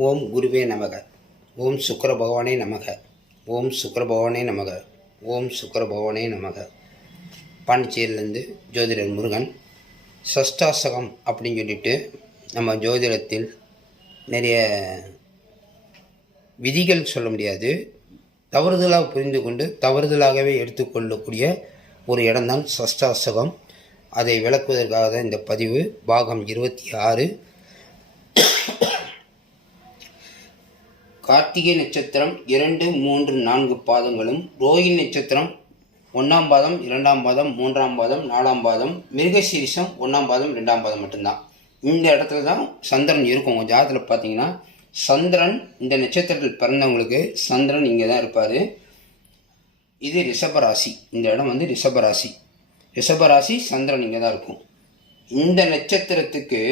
ஓம் குருவே நமக. ஓம் சுக்கர பகவானே நமக. ஓம் சுக்கர பகவானே நமக. ஓம் சுக்கர பகவானே நமக. பாண்டிச்சேரியிலேருந்து ஜோதிடர் முருகன் சஷ்டாசகம் அப்படின்னு சொல்லிட்டு நம்ம ஜோதிடத்தில் நிறைய விதிகள் சொல்ல முடியாது. தவறுதலாக புரிந்து கொண்டு தவறுதலாகவே எடுத்துக்கொள்ளக்கூடிய ஒரு இடம்தான் சஷ்டாசகம். அதை விளக்குவதற்காக தான் இந்த பதிவு. பாகம் இருபத்தி ஆறு. கார்த்திகை நட்சத்திரம் இரண்டு மூன்று நான்கு பாதங்களும் ரோஹிணி நட்சத்திரம் ஒன்றாம் பாதம் இரண்டாம் பாதம் மூன்றாம் பாதம் நாலாம் பாதம் மிருகசீரிசம் ஒன்றாம் பாதம் ரெண்டாம் பாதம் மட்டும்தான். இந்த இடத்துல தான் சந்திரன் இருக்கும். உங்கள் ஜாதகத்தில் பார்த்தீங்கன்னா சந்திரன் இந்த நட்சத்திரத்தில் பிறந்தவங்களுக்கு சந்திரன் இங்கே தான் இருப்பார். இது ரிஷபராசி. இந்த இடம் வந்து ரிஷபராசி. ரிஷபராசி சந்திரன் இங்கே தான் இருக்கும். இந்த நட்சத்திரத்துக்கு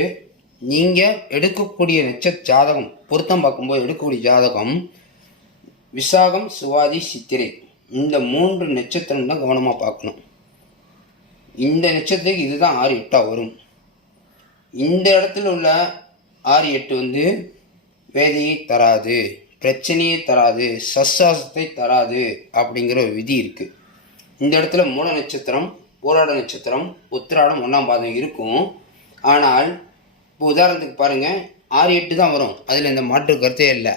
நீங்கள் எடுக்கக்கூடிய நட்ச ஜாதகம் பொருத்தம் பார்க்கும்போது எடுக்கக்கூடிய ஜாதகம் விசாகம் சுவாதி சித்திரை. இந்த மூன்று நட்சத்திரம் தான் கவனமாக பார்க்கணும். இந்த நட்சத்திரத்துக்கு இதுதான் ஆறு எட்டாக வரும். இந்த இடத்துல உள்ள ஆறு எட்டு வந்து வேதையை தராது பிரச்சனையை தராது சஸ்வாசத்தை தராது அப்படிங்கிற ஒரு விதி இருக்குது இந்த இடத்துல மூல நட்சத்திரம் போராட நட்சத்திரம் உத்திராடம் ஒன்றாம் பாதம் இருக்கும். ஆனால் இப்போ உதாரணத்துக்கு பாருங்கள் ஆறு எட்டு தான் வரும். அதில் இந்த மாற்று கருத்தே இல்லை.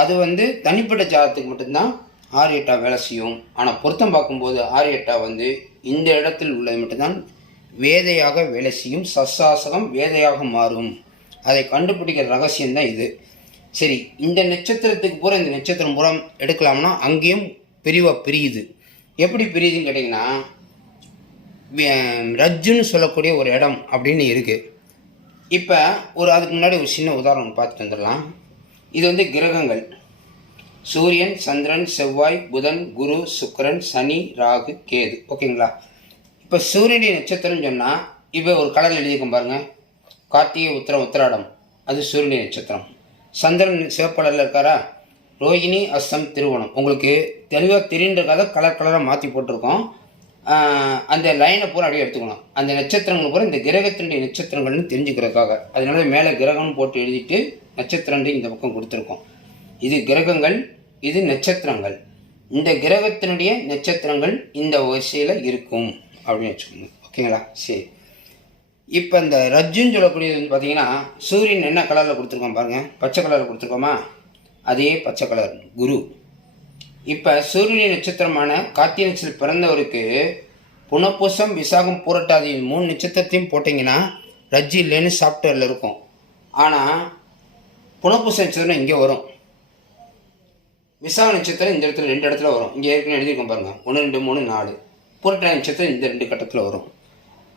அது வந்து தனிப்பட்ட ஜாதகத்துக்கு மட்டும்தான் ஆறு எட்டாக வேலை செய்யும். ஆனால் பொருத்தம் பார்க்கும்போது ஆறு எட்டா வந்து இந்த இடத்தில் உள்ளது மட்டும்தான் வேதையாக வேலை செய்யும். சசாசகம் வேதையாக மாறும். அதை கண்டுபிடிக்கிற ரகசியம்தான் இது. சரி இந்த நட்சத்திரத்துக்கு பூரா இந்த நட்சத்திரம் பூரா எடுக்கலாம்னா அங்கேயும் பிரிவாக பிரியுது. எப்படி பிரியுதுன்னு கேட்டிங்கன்னா ரஜ்ஜுன்னு சொல்லக்கூடிய ஒரு இடம் அப்படின்னு இருக்குது இப்போ ஒரு அதுக்கு முன்னாடி ஒரு சின்ன உதாரணம் பார்த்துட்டு வந்துடலாம். இது வந்து கிரகங்கள். சூரியன் சந்திரன் செவ்வாய் புதன் குரு சுக்கரன் சனி ராகு கேது. ஓகேங்களா? இப்போ சூரியனுடைய நட்சத்திரம் சொன்னால் இப்போ ஒரு கலர் எழுதியிருக்கோம் பாருங்கள் கார்த்திகை உத்திரம் உத்திராடம். அது சூரியனுடைய நட்சத்திரம். சந்திரன் சிவப்பலரில் இருக்காரா? ரோஹிணி அஸ்தம் திருவோணம் உங்களுக்கு தெளிவாக தெரியுன்றக்காக கலர் கலராக மாற்றி போட்டிருக்கோம். அந்த லைனை பூரா அப்படியே எடுத்துக்கணும் அந்த நட்சத்திரங்கள் பூரா இந்த கிரகத்தினுடைய நட்சத்திரங்கள்னு தெரிஞ்சுக்கிறதுக்காக. அதனால மேலே கிரகம்னு போட்டு எழுதிட்டு நட்சத்திரண்டு இந்த பக்கம் கொடுத்துருக்கோம். இது கிரகங்கள் இது நட்சத்திரங்கள். இந்த கிரகத்தினுடைய நட்சத்திரங்கள் இந்த வரிசையில் இருக்கும் அப்படின்னு வச்சுக்கோங்க. ஓகேங்களா? சரி. இப்போ இந்த ரஜ்ஜுன்னு சொல்லக்கூடியது வந்து பார்த்தீங்கன்னா சூரியன் என்ன கலரில் கொடுத்துருக்கோம் பாருங்கள் பச்சை கலரில் கொடுத்துருக்கோமா? அதே பச்சை கலர் குரு. இப்போ சூரிய நட்சத்திரமான கார்த்திகை நட்சத்திரம் பிறந்தவருக்கு புனப்பூசம் விசாகம் பூரட்டாதி மூணு நட்சத்திரத்தையும் போட்டிங்கன்னா ரஜ்ஜி இல்லைன்னு சாஃப்ட்வேரில் இருக்கும். ஆனால் புனப்பூச நட்சத்திரம் இங்கே வரும். விசாக நட்சத்திரம் இந்த இடத்துல ரெண்டு இடத்துல வரும். இங்கே ஏற்கனவே எழுதியிருக்கோம் பாருங்கள் ஒன்று ரெண்டு மூணு நாலு. புரட்டாதி நட்சத்திரம் இந்த ரெண்டு கட்டத்தில் வரும்.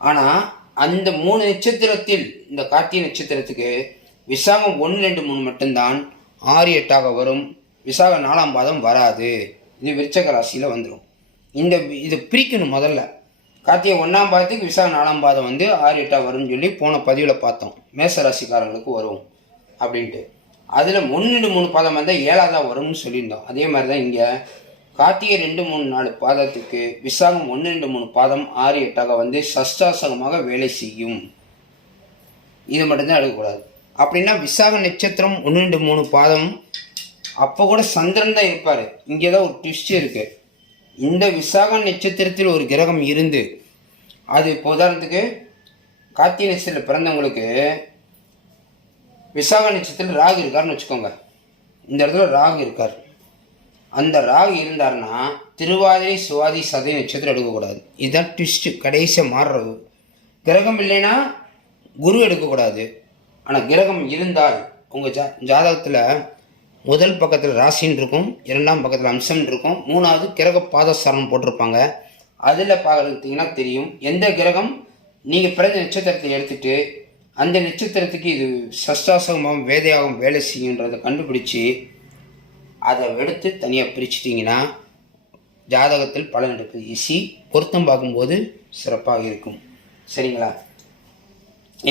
ஆனால் அந்த மூணு நட்சத்திரத்தில் இந்த கார்த்திகை நட்சத்திரத்துக்கு விசாகம் ஒன்று ரெண்டு மூணு மட்டும்தான் ஆறு எட்டாக வரும். விசாக நாலாம் பாதம் வராது. இது விருச்சக ராசியில் வந்துடும் இந்த இதை பிரிக்கணும் முதல்ல. கார்த்திகை ஒன்றாம் பாதத்துக்கு விசாக நாலாம் பாதம் வந்து ஆறு எட்டாக வரும்னு சொல்லி போன பதிவில் பார்த்தோம். மேச ராசிக்காரங்களுக்கு வரும் அப்படின்ட்டு. அதில் ஒன்று ரெண்டு மூணு பாதம் வந்தால் ஏழாவதாக வரும்னு சொல்லியிருந்தோம். அதே மாதிரி தான் இங்கே கார்த்திகை ரெண்டு மூணு நாலு பாதத்துக்கு விசாகம் ஒன்று ரெண்டு மூணு பாதம் ஆறு எட்டாக வந்து சஷ்டாசகமாக வேலை செய்யும். இது மட்டும்தான் எடுக்கக்கூடாது. அப்படின்னா விசாக நட்சத்திரம் ஒன்று ரெண்டு மூணு பாதம் அப்போ கூட சந்திரன் தான் இருப்பார். இங்கே தான் ஒரு ட்விஸ்ட் இருக்குது இந்த விசாக நட்சத்திரத்தில் ஒரு கிரகம் இருந்து அது இப்போ உதாரணத்துக்கு கார்த்திகை நட்சத்திரத்தில் பிறந்தவங்களுக்கு விசாக நட்சத்திரத்தில் ராகு இருக்காருன்னு வச்சுக்கோங்க. இந்த இடத்துல ராகு இருக்கார். அந்த ராகு இருந்தாருன்னா திருவாதிரை சுவாதி சதை நட்சத்திரம் எடுக்கக்கூடாது. இதுதான் ட்விஸ்ட்டு கடைசியாக மாறுறது. கிரகம் இல்லைன்னா குரு எடுக்கக்கூடாது. ஆனால் கிரகம் இருந்தால் உங்கள் ஜா ஜாதகத்தில் முதல் பக்கத்தில் ராசின்னு இருக்கும் இரண்டாம் பக்கத்தில் அம்சம் இருக்கும் மூணாவது கிரக பாதஸ்தானம் போட்டிருப்பாங்க. அதில் பார்க்குறதுங்கன்னா தெரியும். எந்த கிரகம்? நீங்கள் பிறந்த நட்சத்திரத்தை எடுத்துகிட்டு அந்த நட்சத்திரத்துக்கு இது சஷ்டாசகமாகவும் வேதையாகவும் வேலை செய்யுன்றதை கண்டுபிடிச்சி அதை எடுத்து தனியாக பிரிச்சிட்டிங்கன்னா ஜாதகத்தில் பலன் எடுப்பது ஈஸி பொருத்தம் பார்க்கும்போது சிறப்பாக இருக்கும். சரிங்களா?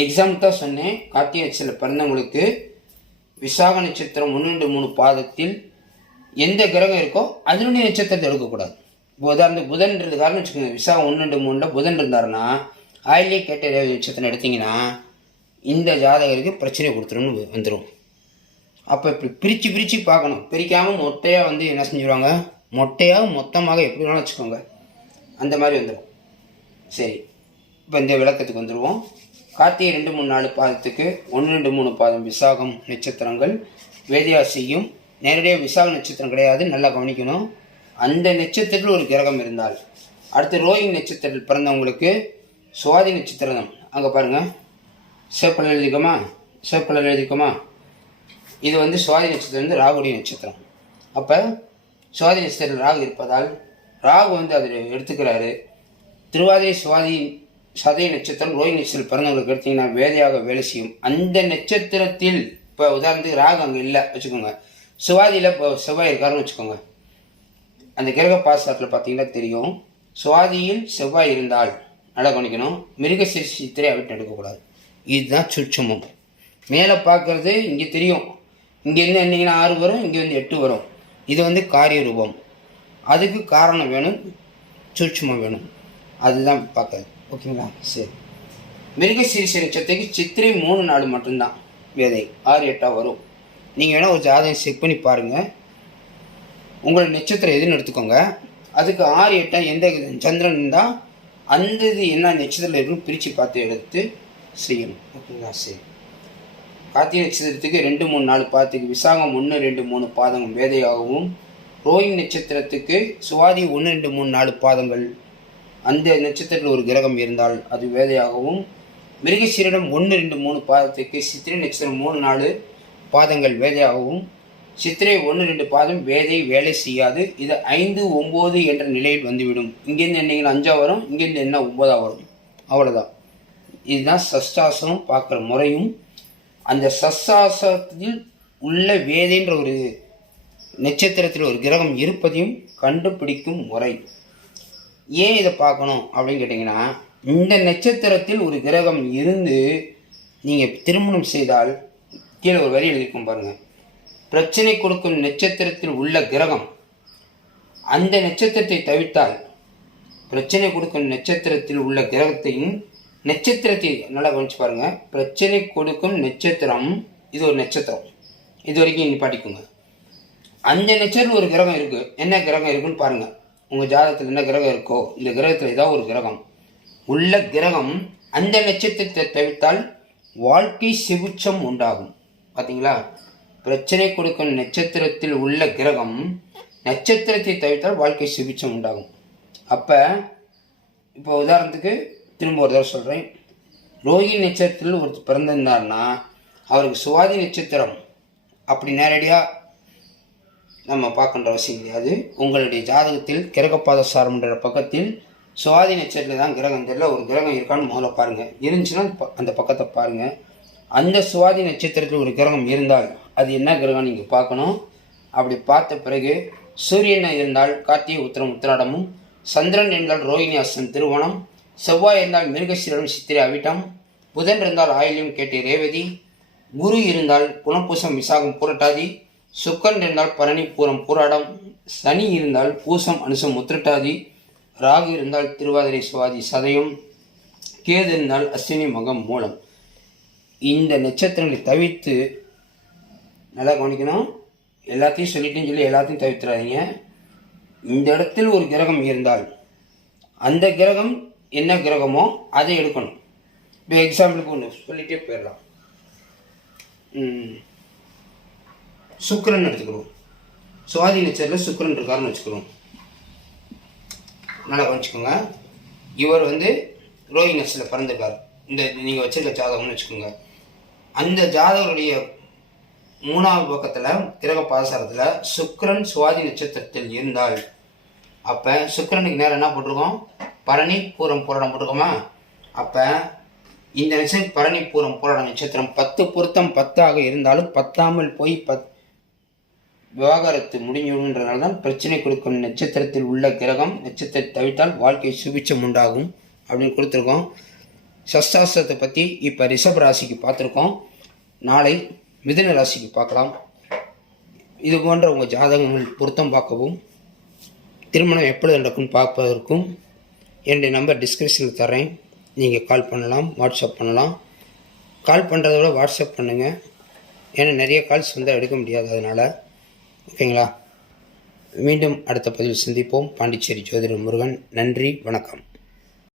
எக்ஸாம் தான் சொன்னேன். கார்த்திகை பிறந்தவங்களுக்கு விசாக நட்சத்திரம் ஒன்று ரெண்டு மூணு பாதத்தில் எந்த கிரகம் இருக்கோ அதனுடைய நட்சத்திரத்தை எடுக்கக்கூடாது. இப்போ உதாரணத்துக்கு புதன் இருக்காருன்னு வச்சுக்கோங்க. விசாகம் ஒன்று ரெண்டு மூணில் புதன் இருந்தாருன்னா ஆயிலே கேட்ட ரேவதி நட்சத்திரம் எடுத்தீங்கன்னா இந்த ஜாதகருக்கு பிரச்சனை கொடுத்துருன்னு வந்துடும் அப்போ இப்படி பிரித்து பிரித்து பார்க்கணும். பிரிக்காமல் மொட்டையாக வந்து என்ன செஞ்சுருவாங்க? மொட்டையாக மொத்தமாக எப்படி வேணாலும் வச்சுக்கோங்க. அந்த மாதிரி வந்துடும் சரி. இப்போ இந்த விளக்கத்துக்கு வந்துடுவோம் கார்த்திகை ரெண்டு மூணு நாலு பாதத்துக்கு ஒன்று ரெண்டு மூணு பாதம் விசாகம் நட்சத்திரங்கள். வேதியாசியும் நேரடியாக விசாக நட்சத்திரம் கிடையாது நல்லா கவனிக்கணும். அந்த நட்சத்திரத்தில் ஒரு கிரகம் இருந்தால் அடுத்து ரோயிங் நட்சத்திரத்தில் பிறந்தவங்களுக்கு சுவாதி நட்சத்திரம் அங்கே பாருங்கள் சேப்பல் எழுதிக்கோமா சேப்பல் எழுதிக்கோமா இது வந்து சுவாதி நட்சத்திரம் வந்து ராகுடைய நட்சத்திரம். அப்போ சுவாதி நட்சத்திரத்தில் ராகு இருப்பதால் ராகு வந்து அதில் எடுத்துக்கிறாரு. திருவாதிரை சுவாதி சதய நட்சத்திரம் ரோஹி நட்சத்திரம் பிறந்தவங்களுக்கு எடுத்தீங்கன்னா வேதையாக வேலை செய்யும். அந்த நட்சத்திரத்தில் இப்போ உதாரணத்துக்கு ராகு அங்கே இல்லை வச்சுக்கோங்க. சுவாதியில் இப்போ செவ்வாய் இருக்காருன்னு வச்சுக்கோங்க. அந்த கிரக பாசாரத்தில் பார்த்தீங்கன்னா தெரியும். சுவாதியில் செவ்வாய் இருந்தால் நல்லா கவனிக்கணும் மிருகசிரி சித்திரை அவிட்டு எடுக்கக்கூடாது. இதுதான் சுட்சமம். மேலே பார்க்குறது இங்கே தெரியும். இங்கேருந்து என்னங்கன்னா ஆறு வரும் இங்கே வந்து எட்டு வரும். இது வந்து காரிய ரூபம் அதுக்கு காரணம் வேணும் சூட்சமம் வேணும். அதுதான் பார்க்குறது ஓகேங்களா? சரி. மிருகசீரிச நட்சத்திரத்துக்கு சித்திரை மூணு நாள் மட்டும்தான். வேதை ஆறு எட்டாக வரும். நீங்கள் வேணால் ஒரு ஜாதகம் செக் பண்ணி பாருங்கள் உங்களோட நட்சத்திரம் எதுன்னு எடுத்துக்கோங்க. அதுக்கு ஆறு எட்டாக எந்த சந்திரன் இருந்தால் அந்த இது என்ன நட்சத்திரம் இருக்குன்னு பிரித்து பார்த்து எடுத்து செய்யணும். ஓகேங்களா? சரி. கார்த்திகை நட்சத்திரத்துக்கு ரெண்டு மூணு நாலு பாதத்துக்கு விசாகம் ஒன்று ரெண்டு மூணு பாதங்கள் வேதையாகவும் ரோஹிங் நட்சத்திரத்துக்கு சுவாதி ஒன்று ரெண்டு மூணு நாலு பாதங்கள் அந்த நட்சத்திரத்தில் ஒரு கிரகம் இருந்தால் அது வேதையாகவும் மிருகசீரிடம் ஒன்று ரெண்டு மூணு பாதத்துக்கு சித்திரை நட்சத்திரம் மூணு நாலு பாதங்கள் வேதையாகவும் சித்திரை ஒன்று ரெண்டு பாதம் வேதை வேலை செய்யாது. இது ஐந்து ஒம்பது என்ற நிலையில் வந்துவிடும். இங்கேருந்து என்னைகள் அஞ்சா வரும் இங்கேருந்து என்ன ஒம்பதாக வரும். அவ்வளோதான் இதுதான் சஷ்டாசனம் பார்க்குற முறையும். அந்த சஷ்டாசனத்தில் உள்ள வேதைன்ற ஒரு நட்சத்திரத்தில் ஒரு கிரகம் இருப்பதையும் கண்டுபிடிக்கும் முறை. ஏன் இதை பார்க்கணும் அப்படின்னு கேட்டிங்கன்னா இந்த நட்சத்திரத்தில் ஒரு கிரகம் இருந்து நீங்கள் திருமணம் செய்தால் கீழே ஒரு வரி எழுதிக்கும் பாருங்கள் பிரச்சனை கொடுக்கும் நட்சத்திரத்தில் உள்ள கிரகம் அந்த நட்சத்திரத்தை தவிர்த்தால் பிரச்சனை கொடுக்கும் நட்சத்திரத்தில் உள்ள கிரகத்தையும் நட்சத்திரத்தை நல்லா கவனிச்சு பாருங்கள் பிரச்சனை கொடுக்கும் நட்சத்திரம் இது ஒரு நட்சத்திரம். இது வரைக்கும் நிப்பாட்டிக்கோங்க. அந்த நட்சத்திரம் ஒரு கிரகம் இருக்குது என்ன கிரகம் இருக்குன்னு பாருங்கள் உங்கள் ஜாதகத்தில் என்ன கிரகம் இருக்கோ இந்த கிரகத்தில் ஏதாவது ஒரு கிரகம். உள்ள கிரகம் அந்த நட்சத்திரத்தை தவிர்த்தால் வாழ்க்கை சிவுச்சம் உண்டாகும். பார்த்தீங்களா பிரச்சனை கொடுக்கும் நட்சத்திரத்தில் உள்ள கிரகம் நட்சத்திரத்தை தவிர்த்தால் வாழ்க்கை சுபிச்சம் உண்டாகும். அப்போ இப்போ உதாரணத்துக்கு திரும்ப ஒரு தடவை சொல்கிறேன் ரோஹி நட்சத்திரத்தில் ஒருத்தர் பிறந்திருந்தாருன்னா அவருக்கு சுவாதி நட்சத்திரம். அப்படி நேரடியாக நம்ம பார்க்கின்ற அவசியம் கிடையாது உங்களுடைய ஜாதகத்தில் கிரகப்பாத சாரம்ன்ற பக்கத்தில் சுவாதி நட்சத்திரத்தில் தான் கிரகம். தெரியல ஒரு கிரகம் இருக்கான்னு முதல்ல பாருங்கள் இருந்துச்சுன்னா ப- அந்த பக்கத்தை பாருங்கள் அந்த சுவாதி நட்சத்திரத்தில் ஒரு கிரகம் இருந்தால் அது என்ன கிரகம் நீங்கள் பார்க்கணும்? அப்படி பார்த்த பிறகு சூரியன் இருந்தால் கார்த்திகை உத்திரம் உத்திராடமும் சந்திரன் இருந்தால் ரோஹிணி அஸ்தம் திருவோணம் செவ்வாய் இருந்தால் மிருகசீரனும் சித்திரை அவிட்டம் புதன் இருந்தால் ஆயில்யம் கேட்டை ரேவதி குரு இருந்தால் புனப்பூசம் விசாகம் புரட்டாதி சுக்கன் இருந்தால் பரணி பூரம் பூராடம் சனி இருந்தால் பூசம் அனுசம் உத்திரட்டாதி ராகு இருந்தால் திருவாதிரை சுவாதி சதயம் கேது இருந்தால் அஸ்வினி மகம் மூலம். இந்த நட்சத்திரங்களை தவிர்த்து நல்லா கவனிக்கணும். எல்லாத்தையும் சொல்லிட்டேன்னு சொல்லி எல்லாத்தையும் தவிர்த்துறாதீங்க. இந்த இடத்தில் ஒரு கிரகம் இருந்தால் அந்த கிரகம் என்ன கிரகமோ அதை எடுக்கணும். இப்போ எக்ஸாம்பிளுக்கு ஒன்று சொல்லிகிட்டே போயிடலாம். ம், சுக்கரன் எடுத்துக்கிறோம் சுவாதி நட்சத்திரத்தில் சுக்கரன் இருக்காருன்னு வச்சுக்கிறோம் நல்லா கவனிச்சுக்கோங்க. இவர் வந்து ரோஹி நட்சத்திரத்தில் பிறந்திருக்கார். இந்த நீங்கள் வச்சிருக்க ஜாதகம்னு வச்சுக்கோங்க. அந்த ஜாதகருடைய மூணாவது பக்கத்தில் கிரக பாசாரத்தில் சுக்கரன் சுவாதி நட்சத்திரத்தில் இருந்தால் அப்போ சுக்கரனுக்கு நேரம் என்ன போட்டிருக்கோம்? பரணி பூரம் போராடம் போட்டிருக்கோமா? அப்போ இந்த நட்சத்திரம் பரணி பூரம் போராடம் நட்சத்திரம் பத்து பொருத்தம் பத்தாக இருந்தாலும் பத்தாமல் போய் பத் விவாகரத்து முடிஞ்சுன்றதுனால தான் பிரச்சனை கொடுக்கும் நட்சத்திரத்தில் உள்ள கிரகம் நட்சத்திரத்தை தவிர்த்தால் வாழ்க்கை சுபிச்சம் உண்டாகும் அப்படின்னு கொடுத்துருக்கோம். சஸ்தாஸ்திரத்தை பற்றி இப்போ ரிஷப் ராசிக்கு பார்த்துருக்கோம். நாளை மிதுன ராசிக்கு பார்க்கலாம். இது போன்ற உங்கள் ஜாதகங்கள் பொருத்தம் பார்க்கவும் திருமணம் எப்பொழுது நடக்கும் பார்ப்பதற்கும் என்னுடைய நம்பர் டிஸ்கிரிப்ஷனில் தரேன் நீங்கள் கால் பண்ணலாம் வாட்ஸ்அப் பண்ணலாம். கால் பண்ணுறத விட வாட்ஸ்அப் பண்ணுங்கள் ஏன்னா நிறைய கால்ஸ் வந்து எடுக்க முடியாது அதனால். ஓகேங்களா? மீண்டும் அடுத்த பதிவில் சந்திப்போம். பாண்டிச்சேரி ஜோதிடர் முருகன் நன்றி வணக்கம்.